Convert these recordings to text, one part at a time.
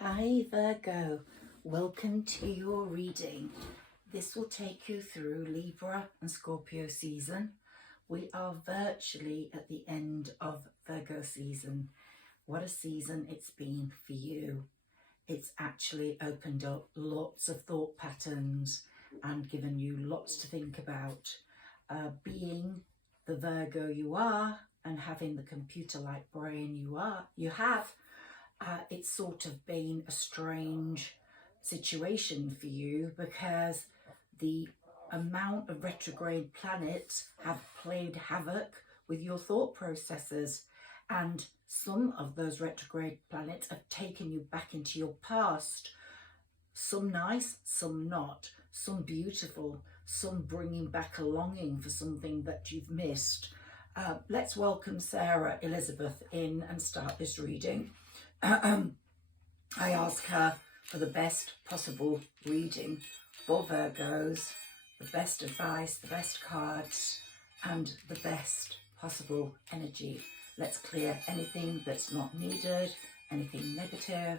Hi Virgo, welcome to your reading. This will take you through Libra and Scorpio season. We are virtually at the end of Virgo season. What a season it's been for you. It's actually opened up lots of thought patterns and given you lots to think about. Being the Virgo you are and having the computer-like brain you have, it's sort of been a strange situation for you because the amount of retrograde planets have played havoc with your thought processes, and some of those retrograde planets have taken you back into your past. Some nice, some not, some beautiful, some bringing back a longing for something that you've missed. Let's welcome Sarah Elizabeth in and start this reading. I ask her for the best possible reading for Virgos, the best advice, the best cards, and the best possible energy. Let's clear anything that's not needed, anything negative,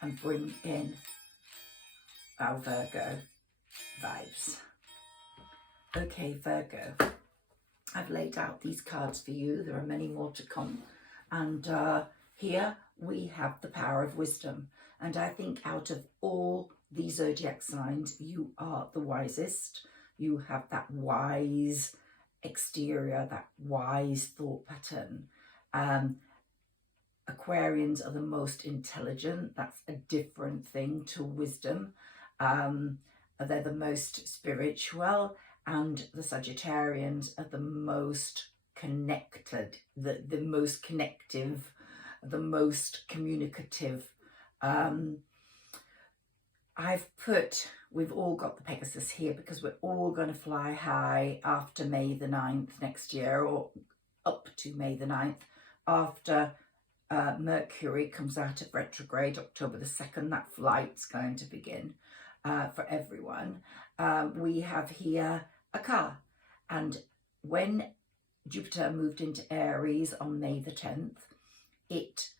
and bring in our Virgo vibes. Okay, Virgo, I've laid out these cards for you. There are many more to come. And here we have the power of wisdom. And I think out of all these zodiac signs, you are the wisest. You have that wise exterior, that wise thought pattern. Aquarians are the most intelligent. That's a different thing to wisdom. They're the most spiritual, and the Sagittarians are the most connected, the most connective, the most communicative. We've all got the Pegasus here because we're all going to fly high after May the 9th next year, or up to May the 9th, after Mercury comes out of retrograde, October the 2nd. That flight's going to begin for everyone. We have here a car, and when Jupiter moved into Aries on May the 10th, it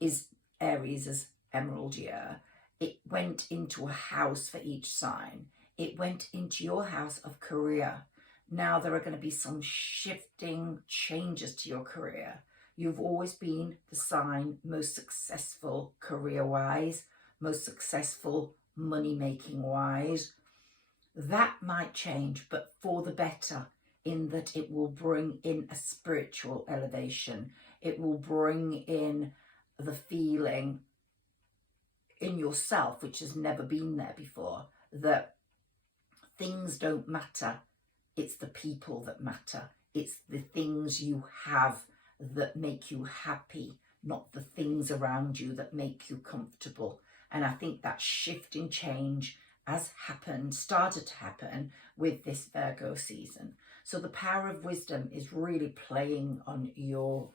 is Aries' emerald year. It went into a house for each sign. It went into your house of career. Now there are going to be some shifting changes to your career. You've always been the sign most successful career-wise, most successful money-making wise. That might change, but for the better, in that it will bring in a spiritual elevation. It will bring in the feeling in yourself, which has never been there before, that things don't matter. It's the people that matter. It's the things you have that make you happy, not the things around you that make you comfortable. And I think that shift in change has started to happen with this Virgo season. So the power of wisdom is really playing on your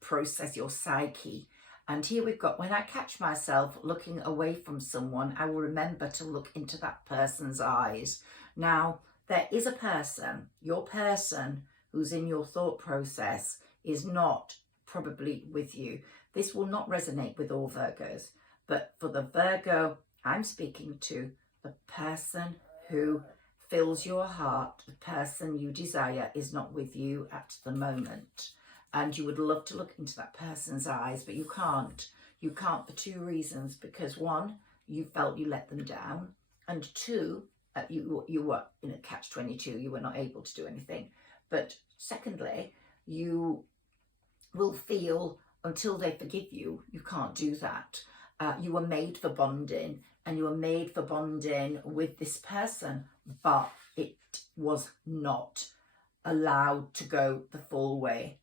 process, your psyche. And here we've got, when I catch myself looking away from someone, I will remember to look into that person's eyes. Now, there is a person, your person who's in your thought process is not probably with you. This will not resonate with all Virgos, but for the Virgo I'm speaking to, the person who fills your heart, the person you desire, is not with you at the moment. And you would love to look into that person's eyes, but you can't. You can't for two reasons. Because one, you felt you let them down. And two, you were in a catch-22. You were not able to do anything. But secondly, you will feel until they forgive you, you can't do that. You were made for bonding, and you were made for bonding with this person, but it was not allowed to go the full way.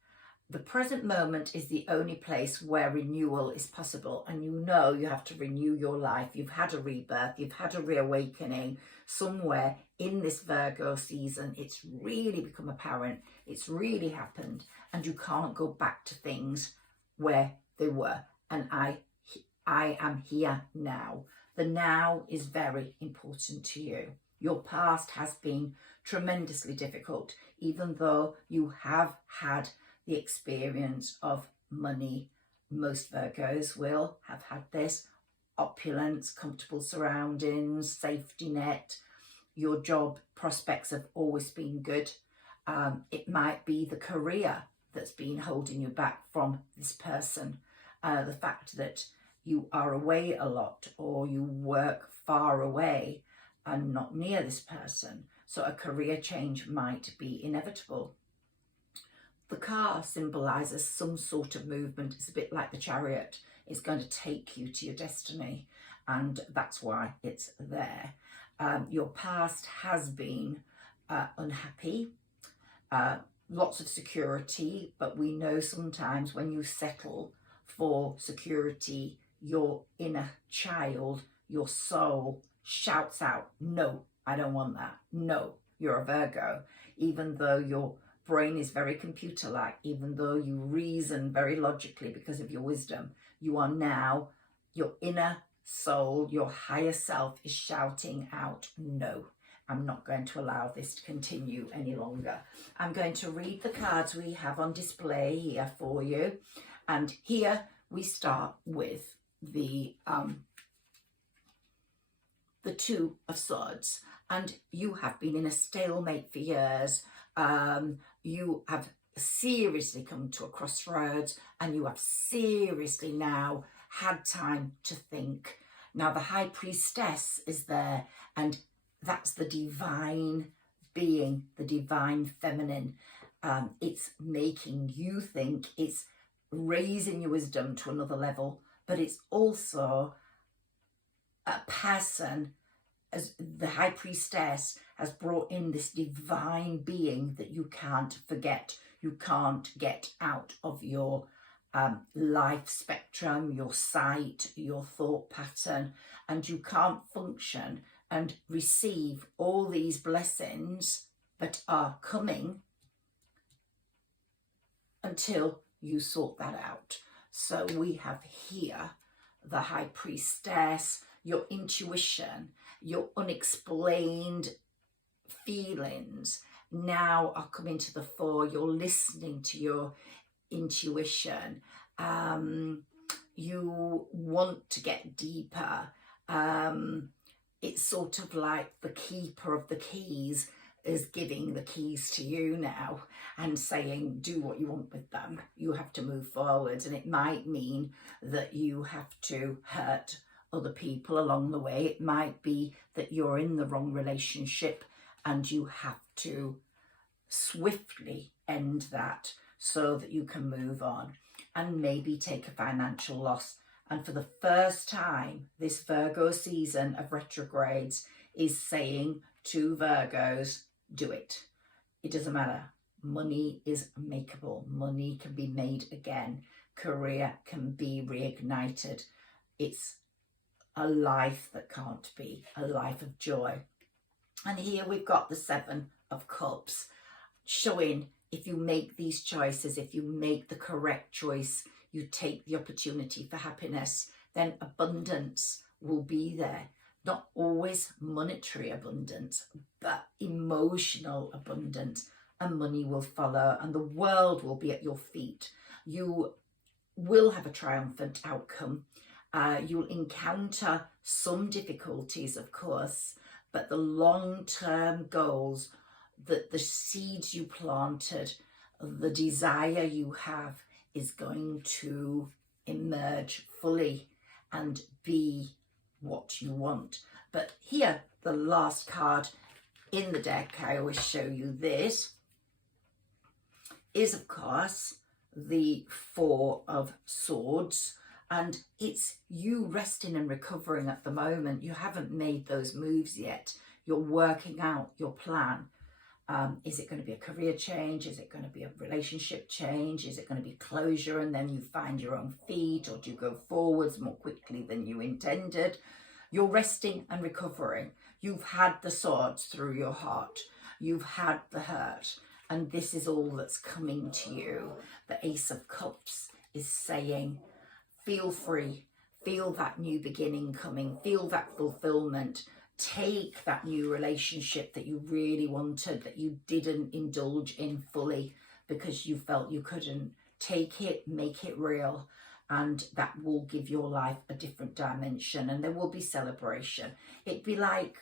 The present moment is the only place where renewal is possible, and you know you have to renew your life. You've had a rebirth, you've had a reawakening somewhere in this Virgo season. It's really become apparent, it's really happened, and you can't go back to things where they were. And I am here now. The now is very important to you. Your past has been tremendously difficult, even though you have had the experience of money, most Virgos will have had this: opulence, comfortable surroundings, safety net. Your job prospects have always been good. It might be the career that's been holding you back from this person. The fact that you are away a lot, or you work far away and not near this person. So a career change might be inevitable. The car symbolises some sort of movement. It's a bit like the chariot. It's going to take you to your destiny, and that's why it's there. Your past has been unhappy, lots of security, but we know sometimes when you settle for security, your inner child, your soul shouts out, no, I don't want that. No, you're a Virgo. Even though your brain is very computer-like, even though you reason very logically because of your wisdom, you are now, your inner soul, your higher self is shouting out, no, I'm not going to allow this to continue any longer. I'm going to read the cards we have on display here for you. And here we start with the Two of Swords. And you have been in a stalemate for years. You have seriously come to a crossroads, and you have seriously now had time to think. Now the High Priestess is there, and that's the divine being, the divine feminine. It's making you think, it's raising your wisdom to another level, but it's also a person, as the High Priestess has brought in this divine being that you can't forget. You can't get out of your life spectrum, your sight, your thought pattern, and you can't function and receive all these blessings that are coming until you sort that out. So we have here the High Priestess, your intuition, your unexplained feelings now are coming to the fore. You're listening to your intuition. You want to get deeper. It's sort of like the keeper of the keys is giving the keys to you now and saying, do what you want with them. You have to move forward, and it might mean that you have to hurt other people along the way. It might be that you're in the wrong relationship and you have to swiftly end that so that you can move on, and maybe take a financial loss. And for the first time, this Virgo season of retrogrades is saying to Virgos, do it. It doesn't matter. Money is makeable. Money can be made again. Career can be reignited. It's a life that can't be, a life of joy. And here we've got the Seven of Cups, showing if you make these choices, if you make the correct choice, you take the opportunity for happiness, then abundance will be there. Not always monetary abundance, but emotional abundance, and money will follow, and the world will be at your feet. You will have a triumphant outcome. You'll encounter some difficulties, of course, but the long-term goals, the seeds you planted, the desire you have is going to emerge fully and be what you want. But here, the last card in the deck, I always show you this, is of course the Four of Swords, and it's you resting and recovering at the moment. You haven't made those moves yet. You're working out your plan. Is it going to be a career change? Is it going to be a relationship change? Is it going to be closure and then you find your own feet, or do you go forwards more quickly than you intended? You're resting and recovering. You've had the swords through your heart. You've had the hurt, and this is all that's coming to you. The Ace of Cups is saying, feel free, feel that new beginning coming, feel that fulfillment. Take that new relationship that you really wanted, that you didn't indulge in fully because you felt you couldn't. Take it, make it real. and that will give your life a different dimension, and there will be celebration. It'd be like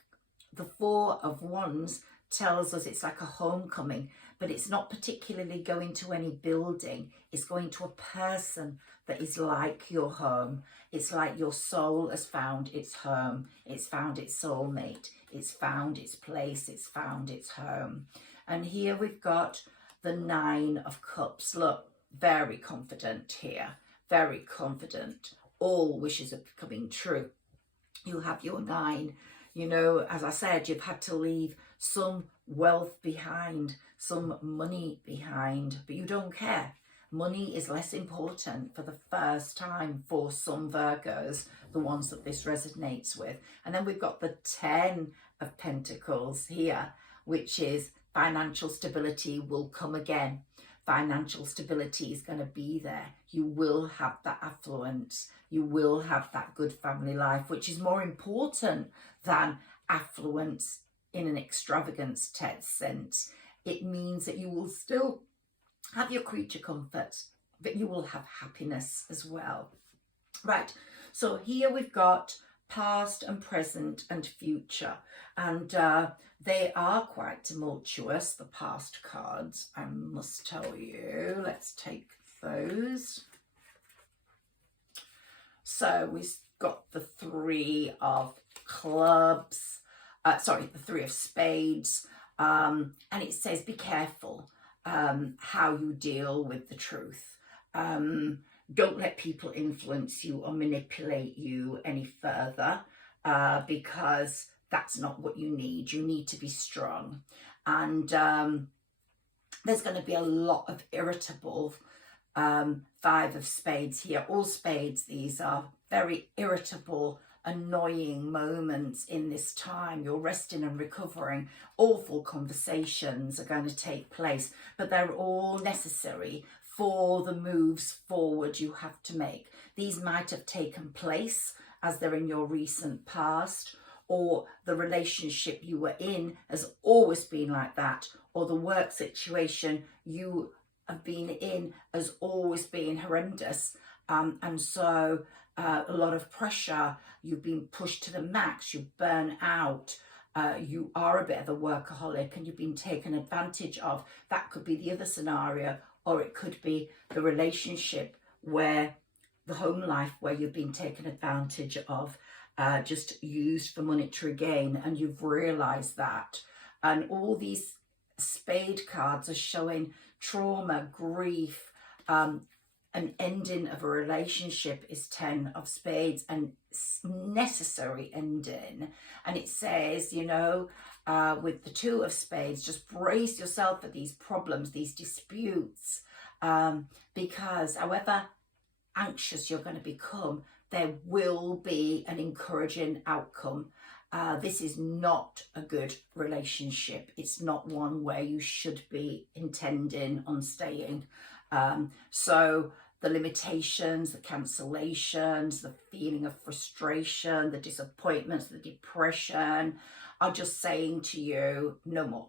the Four of Wands tells us it's like a homecoming, but it's not particularly going to any building. It's going to a person that is like your home. It's like your soul has found its home. It's found its soulmate. It's found its place. It's found its home. And here we've got the Nine of Cups. Look, very confident here. Very confident. All wishes are coming true. You have your 9. You know, as I said, you've had to leave some wealth behind, some money behind, but you don't care. Money is less important for the first time for some Virgos, the ones that this resonates with. And then we've got the 10 of Pentacles here, which is financial stability will come again. Financial stability is going to be there. You will have that affluence. You will have that good family life, which is more important than affluence in an extravagant sense. It means that you will still have your creature comforts, but you will have happiness as well. Right, so here we've got past and present and future, and they are quite tumultuous, the past cards, I must tell you. Let's take those. So we've got the 3 of clubs, the 3 of spades, and it says be careful how you deal with the truth. Don't let people influence you or manipulate you any further, because that's not what you need. You need to be strong. And there's going to be a lot of irritable 5 of spades here. All spades, these are very irritable, annoying moments in this time. You're resting and recovering. Awful conversations are going to take place, but they're all necessary for the moves forward you have to make. These might have taken place as they're in your recent past, or the relationship you were in has always been like that, or the work situation you have been in has always been horrendous, and so a lot of pressure, you've been pushed to the max, you burn out, you are a bit of a workaholic and you've been taken advantage of. That could be the other scenario, or it could be the relationship where the home life where you've been taken advantage of, just used for monetary gain, and you've realized that. And all these spade cards are showing trauma, grief, an ending of a relationship is 10 of spades, and necessary ending. And it says, you know, with the 2 of spades, just brace yourself for these problems, these disputes, because however anxious you're going to become, there will be an encouraging outcome. This is not a good relationship. It's not one where you should be intending on staying. So the limitations, the cancellations, the feeling of frustration, the disappointments, the depression are just saying to you, no more.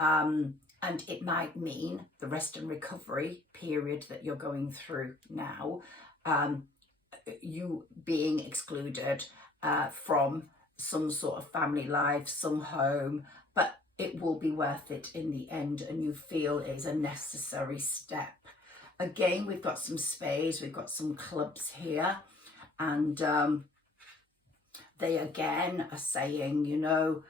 And it might mean the rest and recovery period that you're going through now, you being excluded from some sort of family life, some home, but it will be worth it in the end, and you feel it is a necessary step. Again, we've got some spades, we've got some clubs here, and they again are saying, you know,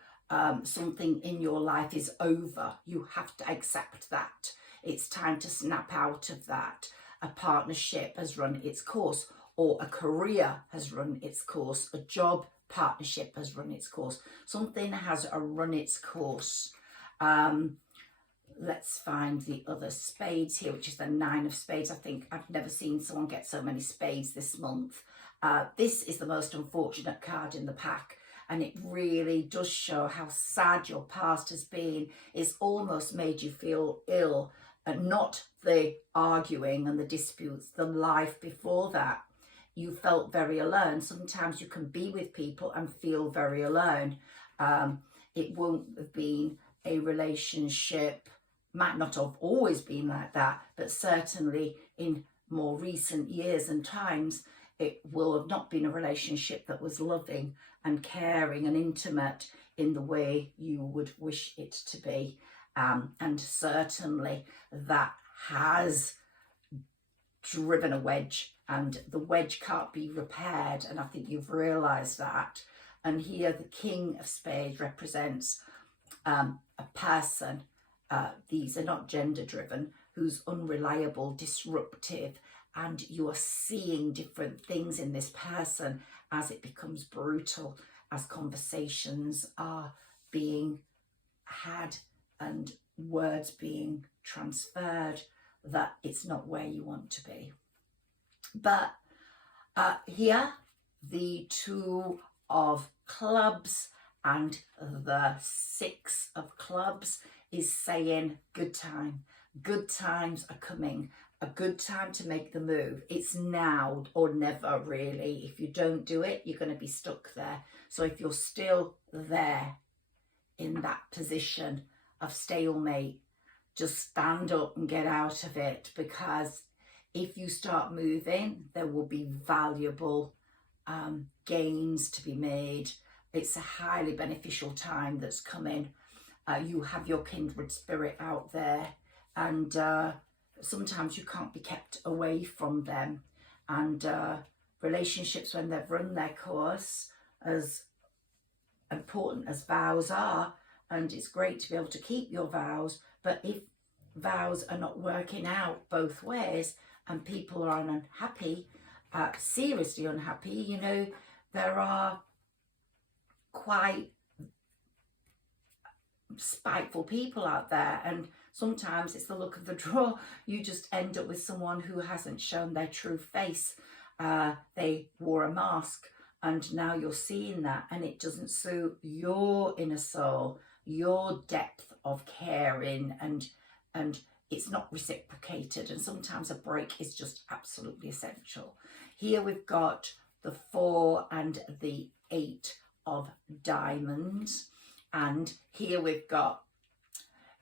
something in your life is over. You have to accept that. It's time to snap out of that. A partnership has run its course, or a career has run its course, a job partnership has run its course. Something has run its course. Let's find the other spades here, which is the 9 of spades. I think I've never seen someone get so many spades this month. This is the most unfortunate card in the pack, and it really does show how sad your past has been. It's almost made you feel ill, and not the arguing and the disputes, the life before that. You felt very alone. Sometimes you can be with people and feel very alone. It won't have been a relationship, might not have always been like that, but certainly in more recent years and times, it will have not been a relationship that was loving and caring and intimate in the way you would wish it to be. And certainly that has driven a wedge, and the wedge can't be repaired, and I think you've realised that. And here the King of Spades represents a person, these are not gender driven, who's unreliable, disruptive, and you are seeing different things in this person as it becomes brutal, as conversations are being had and words being transferred, that it's not where you want to be. But here, the Two of Clubs and the Six of Clubs is saying good time. Good times are coming. A good time to make the move. It's now or never, really. If you don't do it, you're going to be stuck there. So if you're still there in that position of stalemate, just stand up and get out of it, because if you start moving, there will be valuable gains to be made. It's a highly beneficial time that's coming. You have your kindred spirit out there, and sometimes you can't be kept away from them. And relationships, when they've run their course, as important as vows are, and it's great to be able to keep your vows, but if vows are not working out both ways and people are unhappy, seriously unhappy, you know, there are quite spiteful people out there, and sometimes it's the luck of the draw. You just end up with someone who hasn't shown their true face. They wore a mask, and now you're seeing that, and it doesn't suit your inner soul, your depth of caring, and it's not reciprocated, and sometimes a break is just absolutely essential. Here we've got the 4 and the 8 of diamonds, and here we've got,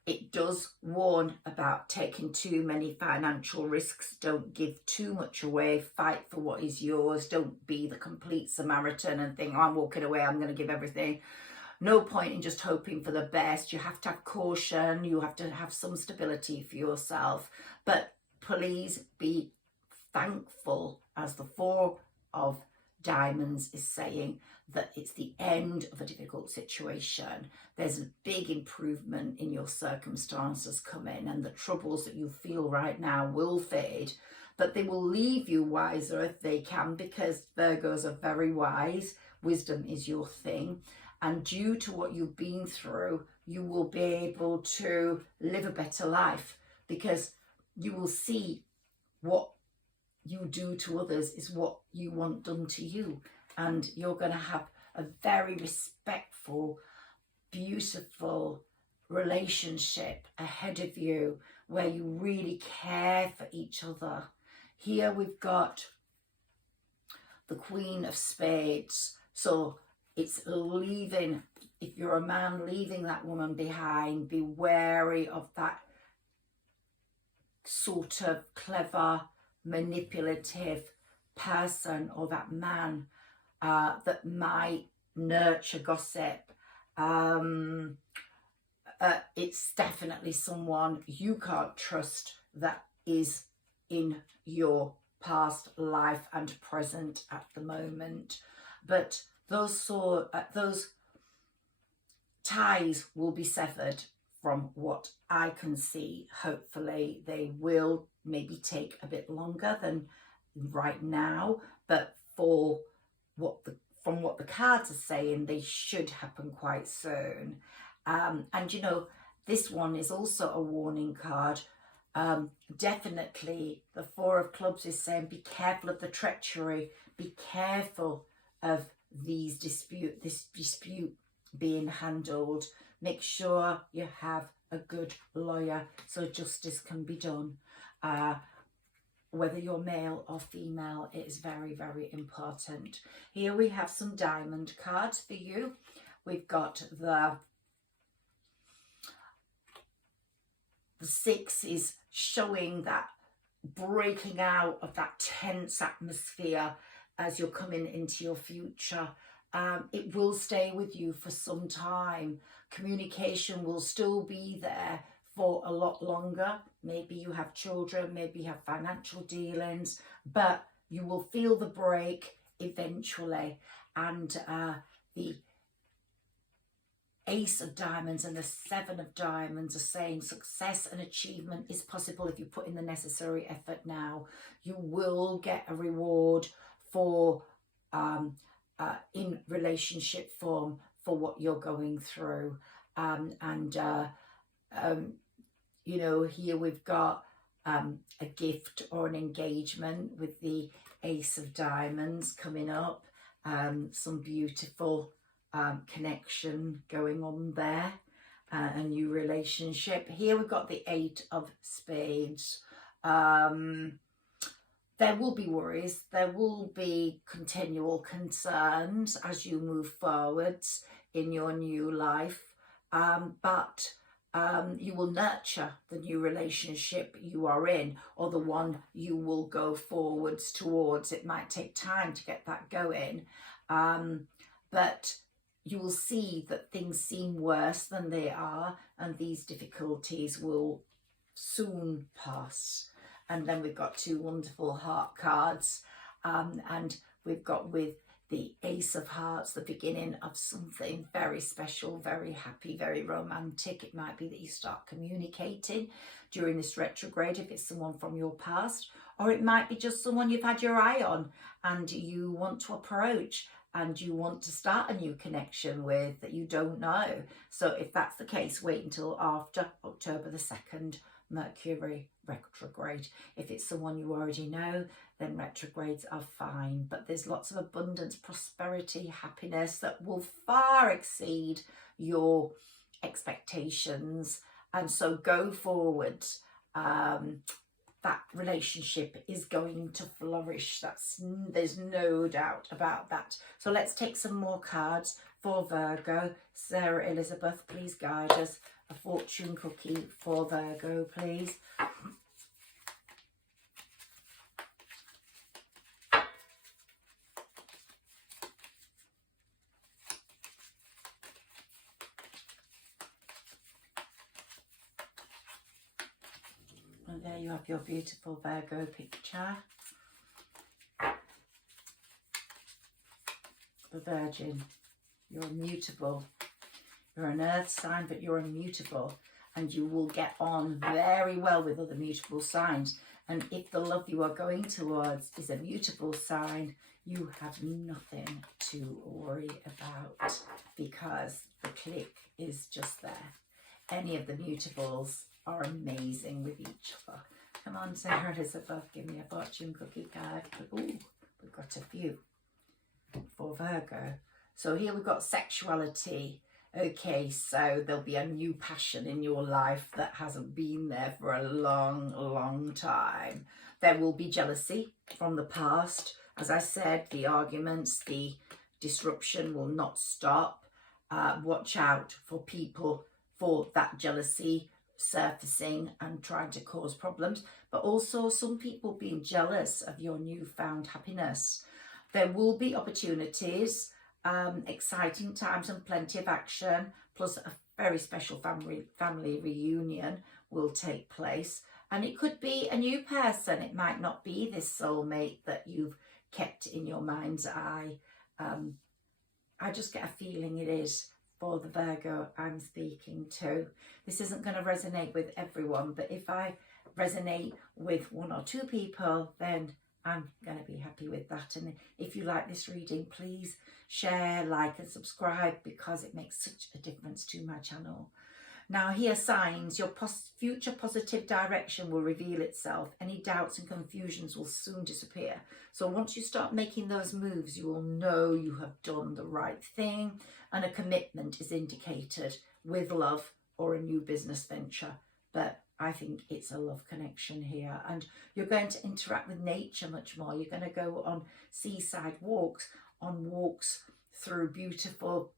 it does warn about taking too many financial risks. Don't give too much away. Fight for what is yours. Don't be the complete Samaritan and think, oh, I'm walking away, I'm going to give everything. No point in just hoping for the best. You have to have caution. You have to have some stability for yourself. But please be thankful, as the 4 of diamonds is saying, that it's the end of a difficult situation. There's a big improvement in your circumstances coming, and the troubles that you feel right now will fade, but they will leave you wiser if they can, because Virgos are very wise. Wisdom is your thing. And due to what you've been through, you will be able to live a better life, because you will see what you do to others is what you want done to you. And you're going to have a very respectful, beautiful relationship ahead of you, where you really care for each other. Here we've got the Queen of Spades. So it's leaving, if you're a man, leaving that woman behind. Be wary of that sort of clever, manipulative person, or that man that might nurture gossip. It's definitely someone you can't trust that is in your past life and present at the moment. But those ties will be severed from what I can see. Hopefully they will maybe take a bit longer than right now, but from what the cards are saying, they should happen quite soon. And you know, this one is also a warning card. Definitely the 4 of Clubs is saying be careful of the treachery, be careful of this dispute being handled. Make sure you have a good lawyer so justice can be done. Whether you're male or female, it is very, very important. Here we have some diamond cards for you. We've got the 6 is showing that breaking out of that tense atmosphere as you're coming into your future. It will stay with you for some time. Communication will still be there for a lot longer. Maybe you have children, maybe you have financial dealings, but you will feel the break eventually. And the Ace of Diamonds and the Seven of Diamonds are saying success and achievement is possible if you put in the necessary effort now. You will get a reward for in relationship form for what you're going through. You know, here we've got a gift or an engagement with the Ace of Diamonds coming up. Some beautiful connection going on there, a new relationship. Here we've got the Eight of Spades. There will be worries, there will be continual concerns as you move forwards in your new life, but you will nurture the new relationship you are in, or the one you will go forwards towards. It might take time to get that going, but you will see that things seem worse than they are, and these difficulties will soon pass. And then we've got two wonderful heart cards, and we've got with the Ace of Hearts the beginning of something very special, very happy, very romantic. It might be that you start communicating during this retrograde if it's someone from your past, or it might be just someone you've had your eye on and you want to approach and you want to start a new connection with that you don't know. So if that's the case, wait until after October the 2nd, Mercury retrograde. If it's someone you already know, then retrogrades are fine, but there's lots of abundance, prosperity, happiness that will far exceed your expectations, and so go forward. That relationship is going to flourish. There's no doubt about that. So let's take some more cards for Virgo. Sarah Elizabeth, please guide us. A fortune cookie for Virgo, please. And there you have your beautiful Virgo picture. The Virgin. You're immutable. You're an earth sign, but you're immutable, and you will get on very well with other mutable signs. And if the love you are going towards is a mutable sign, you have nothing to worry about, because the click is just there. Any of the mutables are amazing with each other. Come on, Sarah Elizabeth, give me a fortune cookie card. Ooh, we've got a few for Virgo. So here we've got sexuality. Okay, so there'll be a new passion in your life that hasn't been there for a long, long time. There will be jealousy from the past. As I said, the arguments, the disruption will not stop. Watch out for people, for that jealousy surfacing and trying to cause problems, but also some people being jealous of your newfound happiness. There will be opportunities, exciting times and plenty of action, plus a very special family reunion will take place. And it could be a new person. It might not be this soulmate that you've kept in your mind's eye. I just get a feeling it is for the Virgo I'm speaking to. This isn't going to resonate with everyone, but if I resonate with one or two people, then I'm going to be happy with that. And if you like this reading, please share, like and subscribe, because it makes such a difference to my channel. Now here, signs, your future positive direction will reveal itself. Any doubts and confusions will soon disappear. So once you start making those moves, you will know you have done the right thing, and a commitment is indicated with love or a new business venture. But I think it's a love connection here, and you're going to interact with nature much more. You're going to go on seaside walks, on walks through beautiful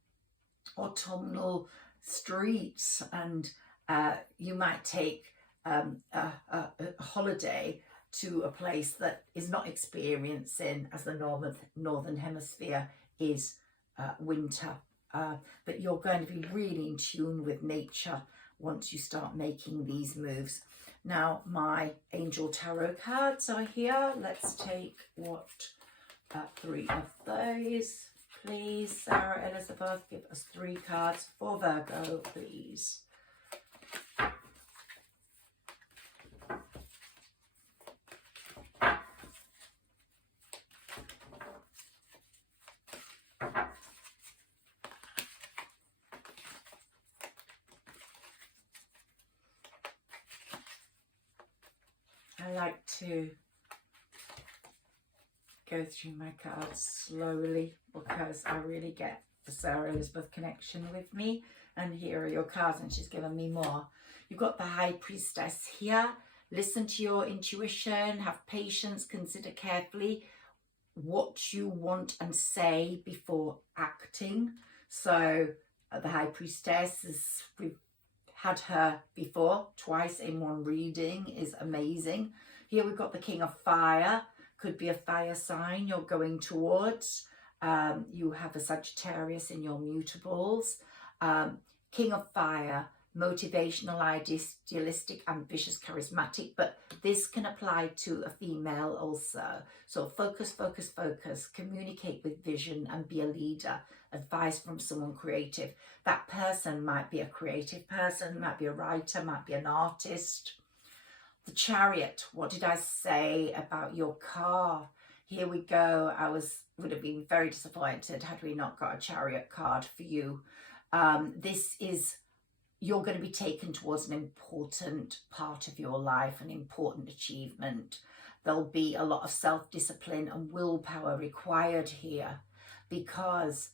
autumnal streets, and you might take a holiday to a place that is not experiencing, as the northern hemisphere is, winter. But you're going to be really in tune with nature once you start making these moves. Now, my angel tarot cards are here. Let's take three of those, please. Sarah Elizabeth, give us 3 cards for Virgo, please. I like to go through my cards slowly because I really get the Sarah Elizabeth connection with me. And here are your cards, and she's given me more. You've got the High Priestess here. Listen to your intuition, have patience, consider carefully what you want and say before acting. So the High Priestess we've had her before, twice in one reading, is amazing. Here we've got the King of Fire. Could be a fire sign you're going towards. You have a Sagittarius in your mutables. King of Fire, motivational, idealistic, ambitious, charismatic, but this can apply to a female also. So focus, focus, focus, communicate with vision and be a leader. Advice from someone creative. That person might be a creative person, might be a writer, might be an artist. The Chariot, what did I say about your car? Here we go. Would have been very disappointed had we not got a Chariot card for you. This is, you're going to be taken towards an important part of your life, an important achievement. There'll be a lot of self-discipline and willpower required here, because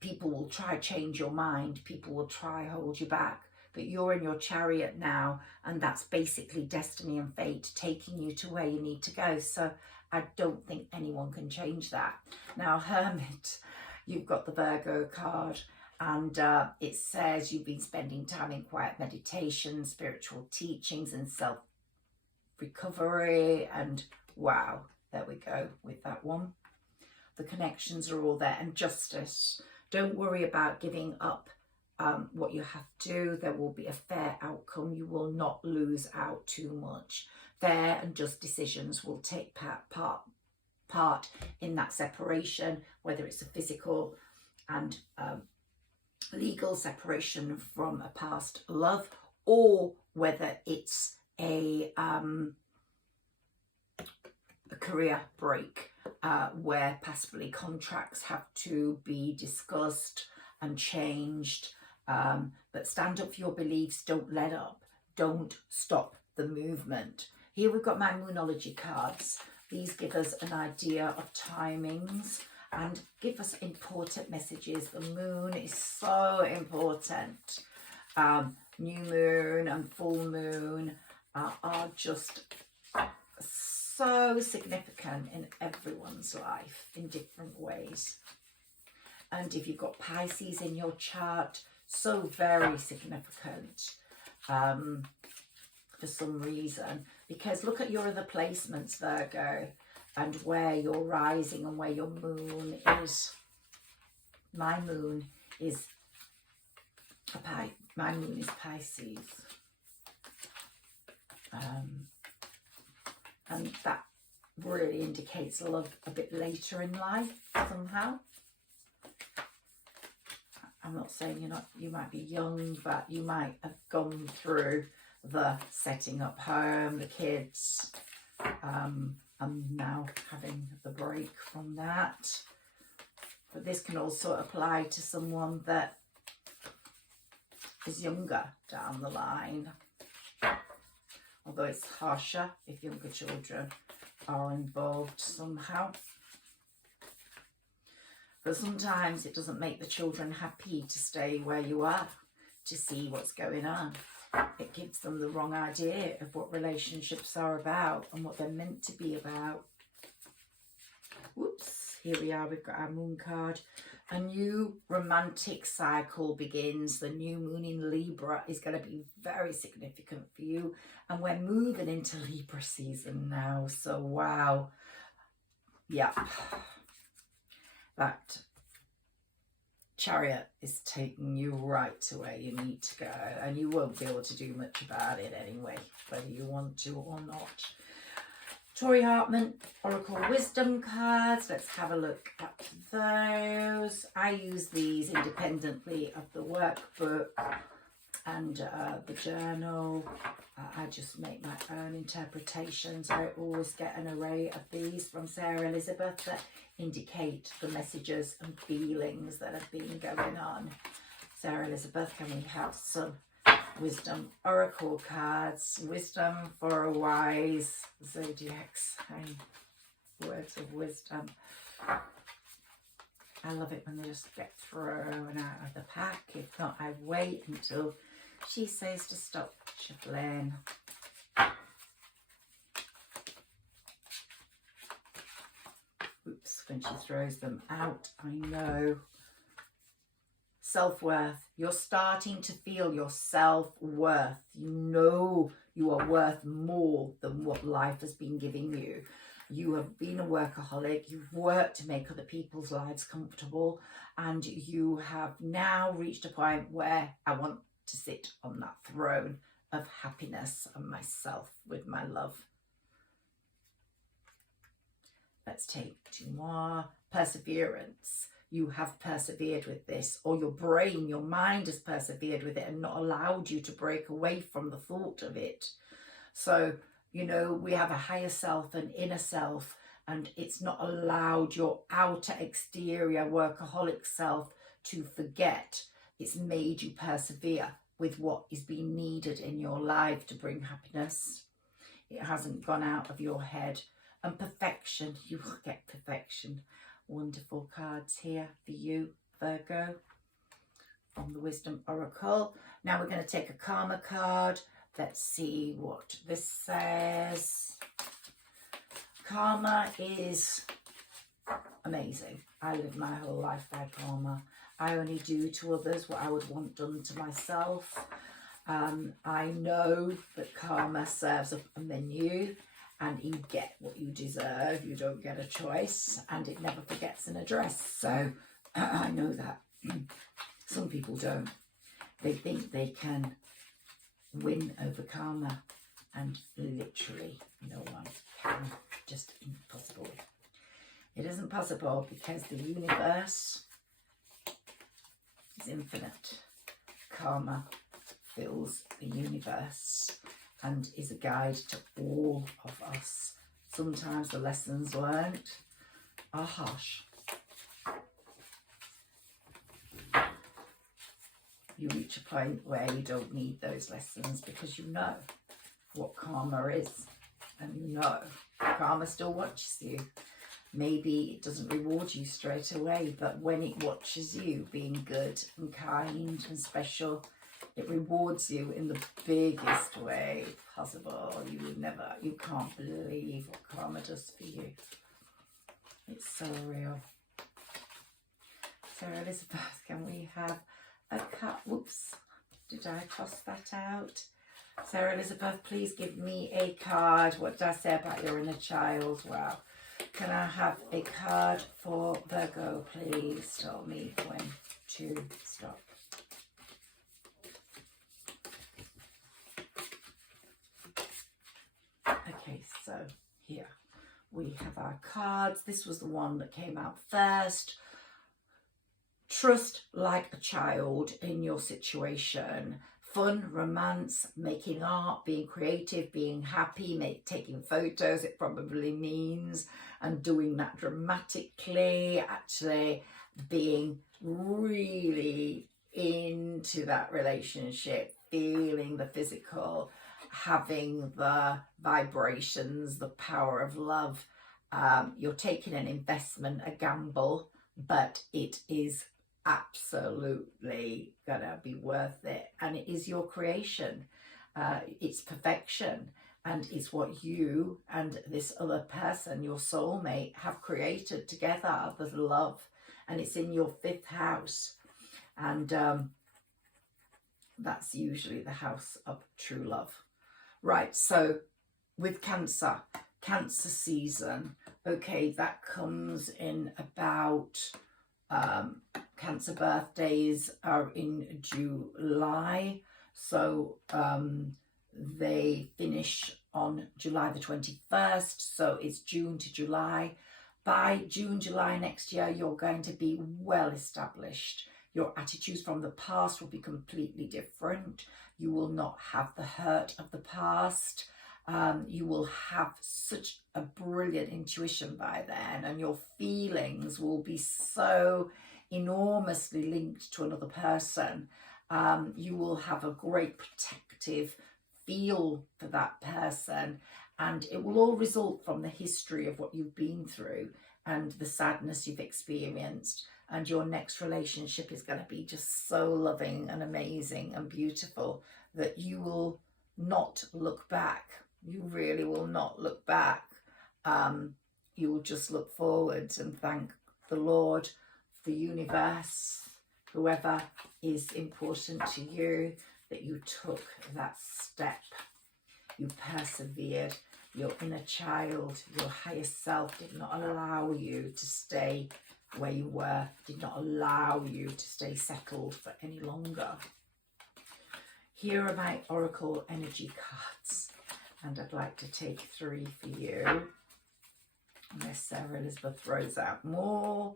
people will try to change your mind. People will try hold you back. But you're in your Chariot now, and that's basically destiny and fate taking you to where you need to go. So I don't think anyone can change that. Now, Hermit, you've got the Virgo card, and it says you've been spending time in quiet meditation, spiritual teachings and self-recovery, and wow, there we go with that one. The connections are all there, and justice. Don't worry about giving up what you have to do. There will be a fair outcome. You will not lose out too much. Fair and just decisions will take part in that separation, whether it's a physical and legal separation from a past love, or whether it's a career break, where possibly contracts have to be discussed and changed. But stand up for your beliefs. Don't let up. Don't stop the movement. Here we've got my Moonology cards. These give us an idea of timings and give us important messages. The moon is so important. New moon and full moon are just so significant in everyone's life in different ways. And if you've got Pisces in your chart, so very significant for some reason, because look at your other placements, Virgo, and where you're rising and where your moon is. My moon is Pisces, and that really indicates love a bit later in life somehow. I'm not saying you might be young, but you might have gone through the setting up home, the kids, and now having the break from that. But this can also apply to someone that is younger down the line, although it's harsher if younger children are involved somehow. But sometimes it doesn't make the children happy to stay where you are, to see what's going on. It gives them the wrong idea of what relationships are about and what they're meant to be about. Whoops, here we are, we've got our moon card. A new romantic cycle begins. The new moon in Libra is going to be very significant for you. And we're moving into Libra season now. So, wow. Yeah. That chariot is taking you right to where you need to go. And you won't be able to do much about it anyway, whether you want to or not. Tori Hartman, Oracle Wisdom cards. Let's have a look at those. I use these independently of the workbook and the journal. I just make my own interpretations. I always get an array of these from Sarah Elizabeth that indicate the messages and feelings that have been going on. Sarah Elizabeth, can we have some wisdom oracle cards? Wisdom for a wise zodiac sign. Words of wisdom. I love it when they just get thrown out of the pack. If not, I wait until she says to stop shuffling. Oops, when she throws them out, I know. Self-worth. You're starting to feel your self-worth. You know you are worth more than what life has been giving you. You have been a workaholic. You've worked to make other people's lives comfortable. And you have now reached a point where I want to sit on that throne of happiness and myself with my love. Let's take two more. Perseverance. You have persevered with this, or your brain, your mind has persevered with it and not allowed you to break away from the thought of it. So, you know, we have a higher self and inner self, and it's not allowed your outer exterior workaholic self to forget. It's made you persevere with what is being needed in your life to bring happiness. It hasn't gone out of your head. And perfection, you will get perfection. Wonderful cards here for you, Virgo, from the Wisdom Oracle. Now we're going to take a karma card. Let's see what this says. Karma is amazing. I live my whole life by karma. I only do to others what I would want done to myself. I know that karma serves up a menu, and you get what you deserve. You don't get a choice, and it never forgets an address. So I know that. Some people don't. They think they can win over karma, and literally no one can. Just impossible. It isn't possible because the universe is infinite. Karma fills the universe and is a guide to all of us. Sometimes the lessons learned are harsh. You reach a point where you don't need those lessons because you know what karma is, and you know karma still watches you. Maybe it doesn't reward you straight away, but when it watches you being good and kind and special, it rewards you in the biggest way possible. You can't believe what karma does for you. It's so real. Sarah Elizabeth, can we have a cut? Whoops, did I toss that out? Sarah Elizabeth, please give me a card. What did I say about your inner child? Wow. Can I have a card for Virgo, please? Tell me when to stop. Okay, so here we have our cards. This was the one that came out first. Trust like a child in your situation. Fun, romance, making art, being creative, being happy, taking photos, it probably means, and doing that dramatically, actually being really into that relationship, feeling the physical, having the vibrations, the power of love. You're taking an investment, a gamble, but it is absolutely gonna be worth it, and it is your creation. It's perfection, and it's what you and this other person, your soulmate, have created together. There's love and it's in your 5th house, and that's usually the house of true love. Right, so with Cancer season, okay, that comes in about, Cancer birthdays are in July, so they finish on July the 21st, so it's June to July. By June, July next year, you're going to be well established. Your attitudes from the past will be completely different. You will not have the hurt of the past. You will have such a brilliant intuition by then, and your feelings will be so enormously linked to another person. You will have a great protective feel for that person, and it will all result from the history of what you've been through and the sadness you've experienced. And your next relationship is going to be just so loving and amazing and beautiful that you will not look back. You really will not look back. You will just look forwards and thank the Lord, the universe, whoever is important to you, that you took that step. You persevered. Your inner child, your higher self did not allow you to stay where you were, did not allow you to stay settled for any longer. Here are my oracle energy cards, and I'd like to take 3 for you, unless Sarah Elizabeth throws out more.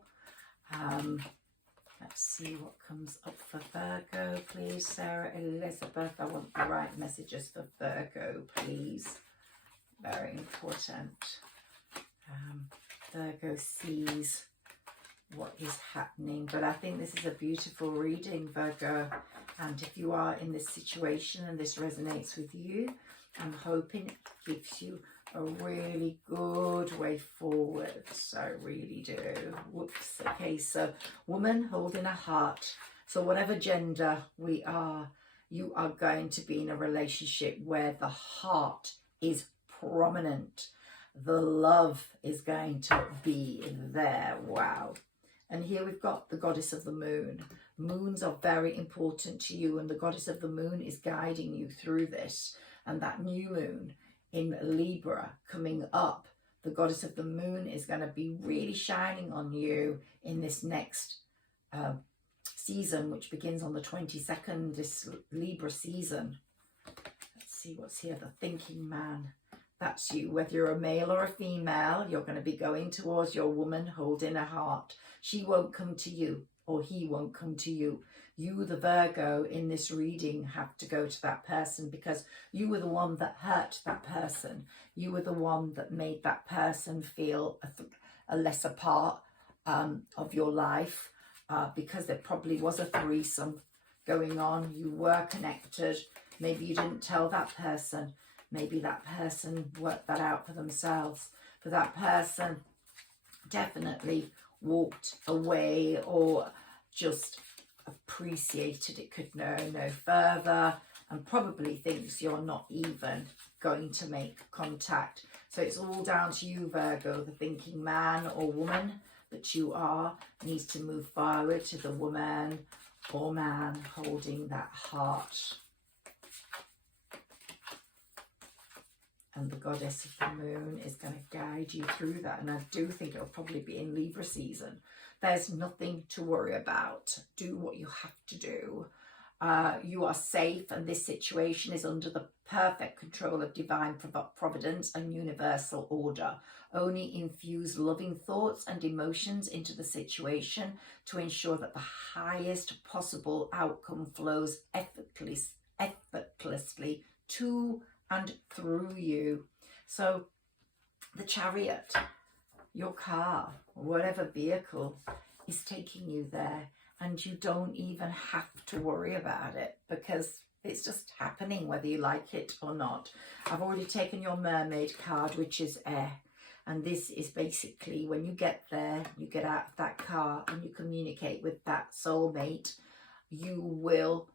Let's see what comes up for Virgo, please. Sarah Elizabeth, I want the right messages for Virgo, please. Very important. Virgo sees what is happening, but I think this is a beautiful reading, Virgo, and if you are in this situation and this resonates with you, I'm hoping it gives you a really good way forward. So I really do. Whoops. Okay, so woman holding a heart. So whatever gender we are, you are going to be in a relationship where the heart is prominent. The love is going to be there. Wow. And here we've got the goddess of the moon. Moons are very important to you, and the goddess of the moon is guiding you through this. And that new moon in Libra coming up, the goddess of the moon is going to be really shining on you in this next season, which begins on the 22nd, this Libra season. Let's see what's here. The thinking man. That's you. Whether you're a male or a female, you're going to be going towards your woman holding a heart. She won't come to you, or he won't come to you. You, the Virgo, in this reading have to go to that person because you were the one that hurt that person. You were the one that made that person feel a lesser part of your life because there probably was a threesome going on. You were connected. Maybe you didn't tell that person. Maybe that person worked that out for themselves. But that person definitely walked away or just appreciated it could go no further and probably thinks you're not even going to make contact. So it's all down to you, Virgo. The thinking man or woman that you are needs to move forward to the woman or man holding that heart. And the goddess of the moon is going to guide you through that. And I do think it'll probably be in Libra season. There's nothing to worry about. Do what you have to do. You are safe, and this situation is under the perfect control of divine providence and universal order. Only infuse loving thoughts and emotions into the situation to ensure that the highest possible outcome flows effortlessly to and through you. So the chariot, your car, whatever vehicle is taking you there, and you don't even have to worry about it because it's just happening whether you like it or not. I've already taken your mermaid card, which is air, and this is basically when you get there, you get out of that car and you communicate with that soulmate, you will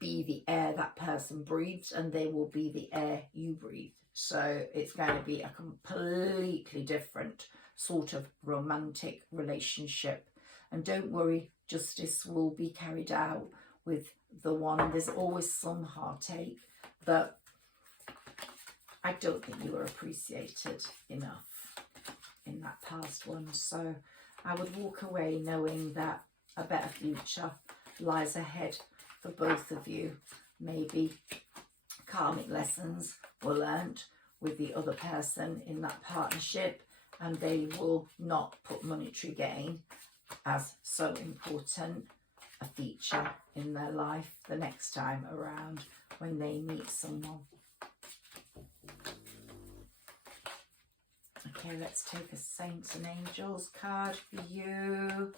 be the air that person breathes and they will be the air you breathe. So it's going to be a completely different sort of romantic relationship, And don't worry, justice will be carried out with the one. There's always some heartache, but I don't think you were appreciated enough in that past one. So I would walk away knowing that a better future lies ahead for both of you. Maybe karmic lessons were learnt with the other person in that partnership, and they will not put monetary gain as so important a feature in their life the next time around when they meet someone. Okay, let's take a Saints and Angels card for you.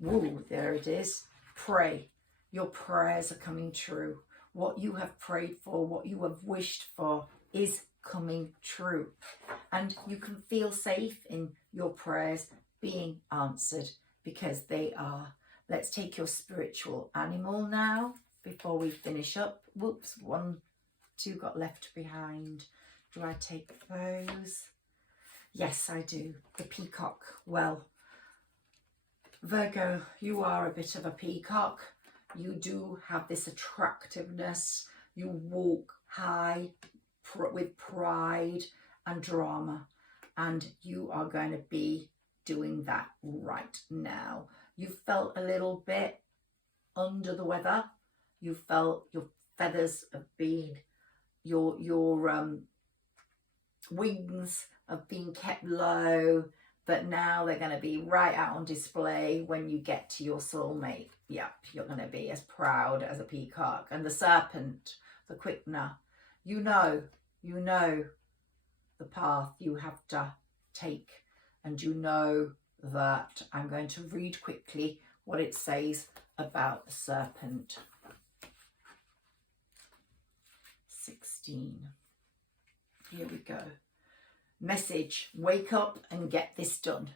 Woo, there it is. Pray. Your prayers are coming true. What you have prayed for, what you have wished for is coming true. And you can feel safe in your prayers being answered, because they are. Let's take your spiritual animal now before we finish up. Whoops, 1, 2 got left behind. Do I take those? Yes, I do. The peacock. Well, Virgo, you are a bit of a peacock. You do have this attractiveness. You walk high with pride and drama, and you are going to be doing that right now. You felt a little bit under the weather. You felt your feathers have been, your wings have been kept low, but now they're going to be right out on display when you get to your soulmate. Yep, you're going to be as proud as a peacock. And the serpent, the quickener, you know the path you have to take, and you know that I'm going to read quickly what it says about the serpent. 16. Here we go. Message: wake up and get this done.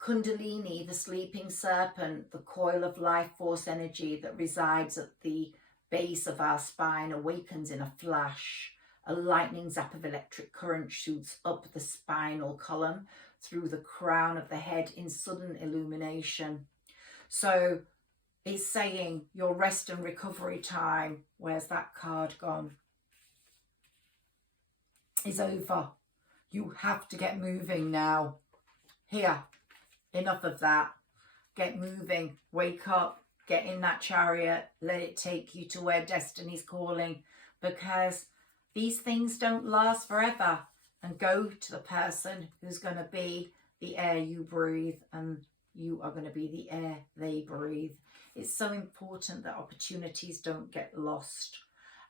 Kundalini, the sleeping serpent, the coil of life force energy that resides at the base of our spine, awakens in a flash. A lightning zap of electric current shoots up the spinal column through the crown of the head in sudden illumination. So it's saying your rest and recovery time, where's that card gone, is over. You have to get moving now. Here, enough of that. Get moving, wake up, get in that chariot, let it take you to where destiny's calling, because these things don't last forever. And go to the person who's going to be the air you breathe, and you are going to be the air they breathe. It's so important that opportunities don't get lost.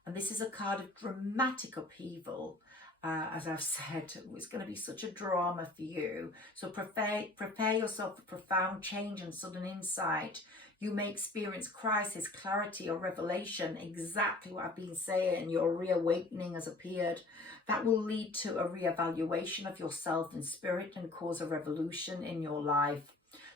And this is a card of dramatic upheaval. As I've said, it's going to be such a drama for you. So prepare yourself for profound change and sudden insight. You may experience crisis, clarity, or revelation. Exactly what I've been saying. Your reawakening has appeared. That will lead to a reevaluation of yourself and spirit and cause a revolution in your life.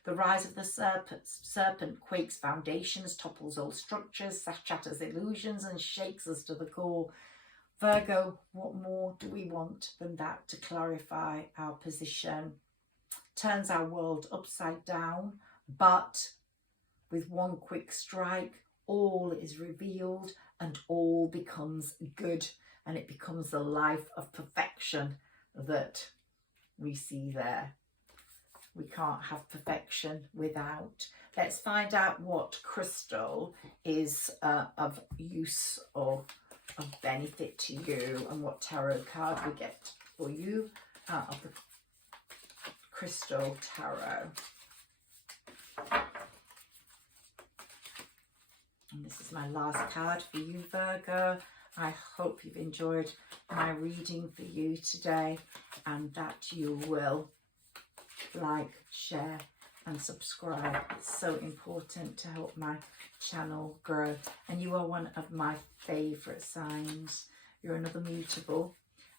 The rise of the serpent quakes foundations, topples old structures, shatters illusions, and shakes us to the core. Virgo, what more do we want than that to clarify our position? Turns our world upside down, but with one quick strike, all is revealed and all becomes good, and it becomes the life of perfection that we see there. We can't have perfection without. Let's find out what crystal is of use or of benefit to you, and what tarot card we get for you out of the crystal tarot. And this is my last card for you, Virgo. I hope you've enjoyed my reading for you today, and that you will like, share and subscribe. It's so important to help my channel grow, and you are one of my favorite signs. You're another mutable,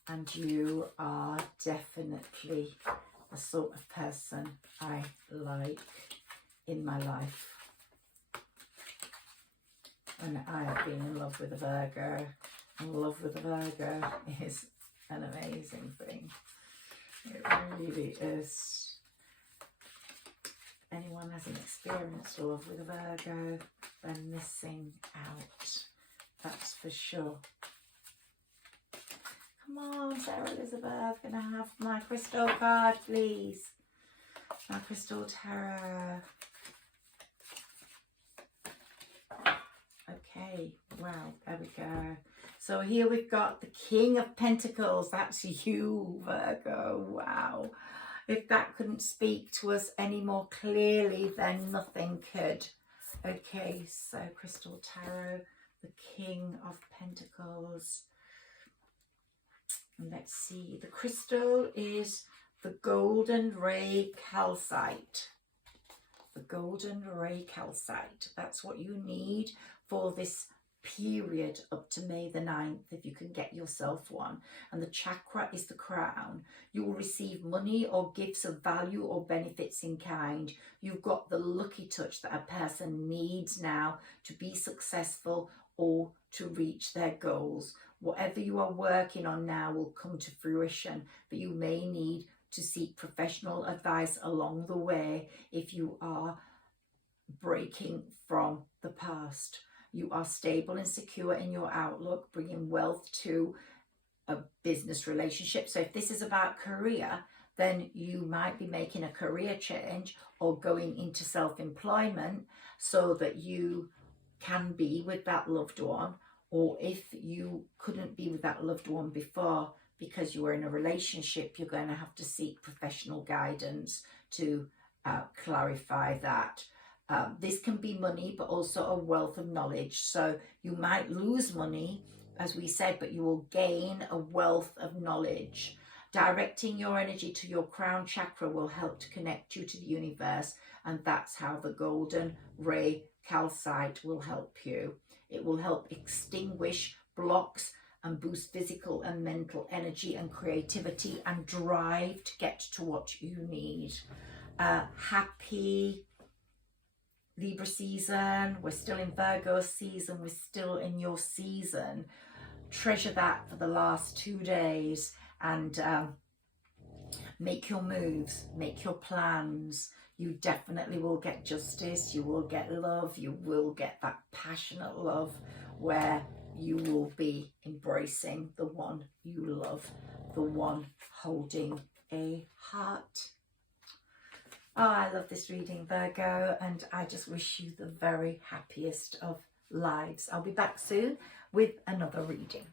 and you are definitely the sort of person I like in my life. And I have been in love with a Virgo, and love with a Virgo is an amazing thing. It really is. anyone hasn't experienced love with a Virgo, they're missing out. That's for sure. Come on, Sarah Elizabeth, can I have my crystal card, please? My crystal tarot. Okay, wow, there we go. So here we've got the King of Pentacles. That's you, Virgo. Wow. If that couldn't speak to us any more clearly, then nothing could. Okay, so Crystal Tarot, the King of Pentacles. Let's see. The crystal is the Golden Ray Calcite. The Golden Ray Calcite. That's what you need for this period up to May the 9th, if you can get yourself one. And the chakra is the crown. You will receive money or gifts of value or benefits in kind. You've got the lucky touch that a person needs now to be successful or to reach their goals. Whatever you are working on now will come to fruition, but you may need to seek professional advice along the way if you are breaking from the past. You are stable and secure in your outlook, bringing wealth to a business relationship. So if this is about career, then you might be making a career change or going into self-employment so that you can be with that loved one. Or if you couldn't be with that loved one before because you were in a relationship, you're going to have to seek professional guidance to clarify that. This can be money, but also a wealth of knowledge. So you might lose money, as we said, but you will gain a wealth of knowledge. Directing your energy to your crown chakra will help to connect you to the universe. And that's how the Golden Ray Calcite will help you. It will help extinguish blocks and boost physical and mental energy and creativity and drive to get to what you need. Happy Libra season. We're still in Virgo season. We're still in your season. Treasure that for the last 2 days and make your moves, make your plans. You definitely will get justice. You will get love. You will get that passionate love where you will be embracing the one you love, the one holding a heart. Oh, I love this reading, Virgo, and I just wish you the very happiest of lives. I'll be back soon with another reading.